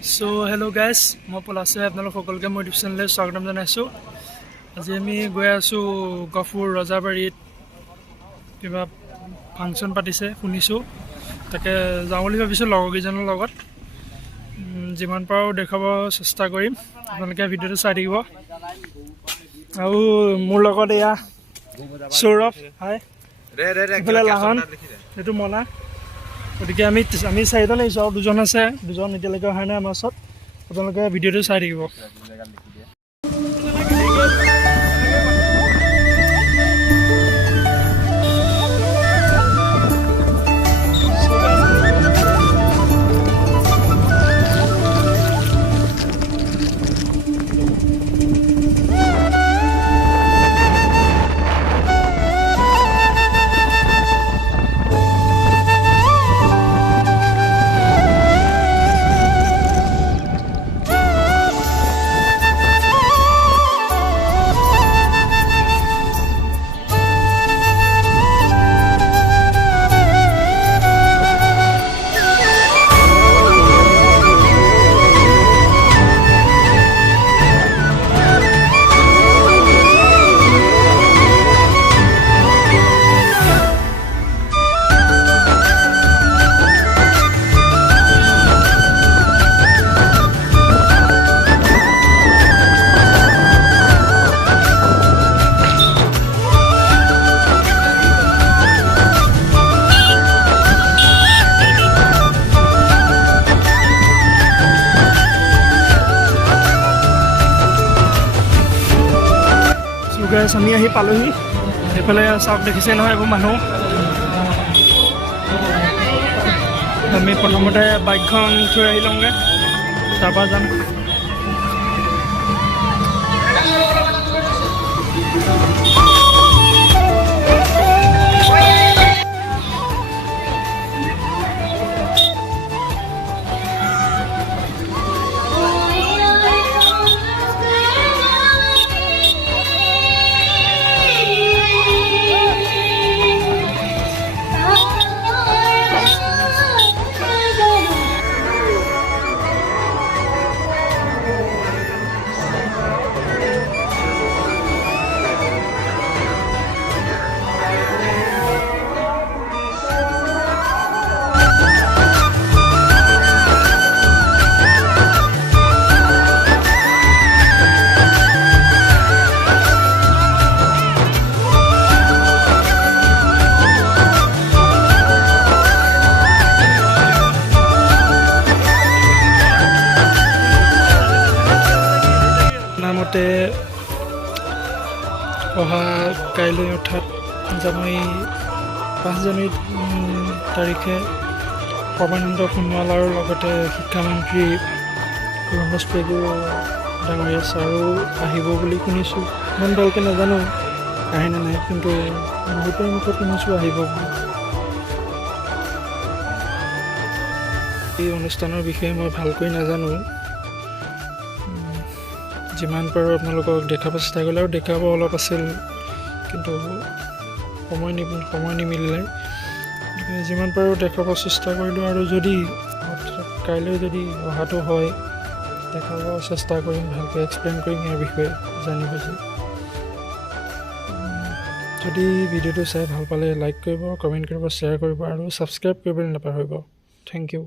So hello' guys, মই পলাশে আপোনালোক সকলোকে মোৰ ইউটিউব চেনেললৈ স্বাগতম জনাইছোঁ। আজি আমি গৈ আছোঁ গহপুৰ ৰজাবাৰীত, কিবা ফাংচন পাতিছে শুনিছোঁ, তাকে যাওঁ বুলি ভাবিছোঁ লগৰকেইজনৰ লগত। যিমান পাৰোঁ দেখাব চেষ্টা কৰিম, আপোনালোকে ভিডিঅ'টো চাই থাকিব। আৰু মোৰ লগত এয়া সৌৰভ, হাই, এইফালে লাহন, এইটো মনা। গতিকে আমি চাৰিজন আহিছোঁ, আৰু দুজন আছে, দুজন এতিয়ালৈকে অহা নাই আমাৰ ওচৰত। আপোনালোকে ভিডিঅ'টো চাই থাকিব। আমি আহি পালোহি। এইফালে চাওক, দেখিছে নহয় এইবোৰ মানুহ। আমি প্ৰথমতে বাইকখন থৈ আহি লওঁগৈ, তাৰপৰা যাম। মতে অহা কাইলৈ অৰ্থাৎ পাঁচ জানুৱাৰী তাৰিখে সৰ্বানন্দ সোণোৱালৰ লগতে শিক্ষামন্ত্ৰী ৰমেশ পেগু ডাঙৰীয়া ছাৰো আহিব বুলি শুনিছোঁ। ইমান ভালকৈ নাজানো আহে নে নাই, কিন্তু বহুতৰ মুখত শুনিছোঁ আহিব বুলি। এই অনুষ্ঠানৰ বিষয়ে মই ভালকৈ নাজানো। যিমান পাৰোঁ আপোনালোকক দেখাব চেষ্টা কৰিলে, আৰু দেখাব অলপ আছিল, কিন্তু সময় নিমিলিলে। গতিকে যিমান পাৰোঁ দেখাব চেষ্টা কৰিলোঁ, আৰু যদি কাইলৈ যদি অহাটো হয় দেখাব চেষ্টা কৰিম, ভালকৈ এক্সপ্লেইন কৰিম ইয়াৰ বিষয়ে জানিব। যদি ভিডিঅ'টো চাই ভাল পালে লাইক কৰিব, কমেণ্ট কৰিব, শ্বেয়াৰ কৰিব, আৰু ছাবস্ক্ৰাইব কৰিবলৈ নাপাহৰিব। Thank U.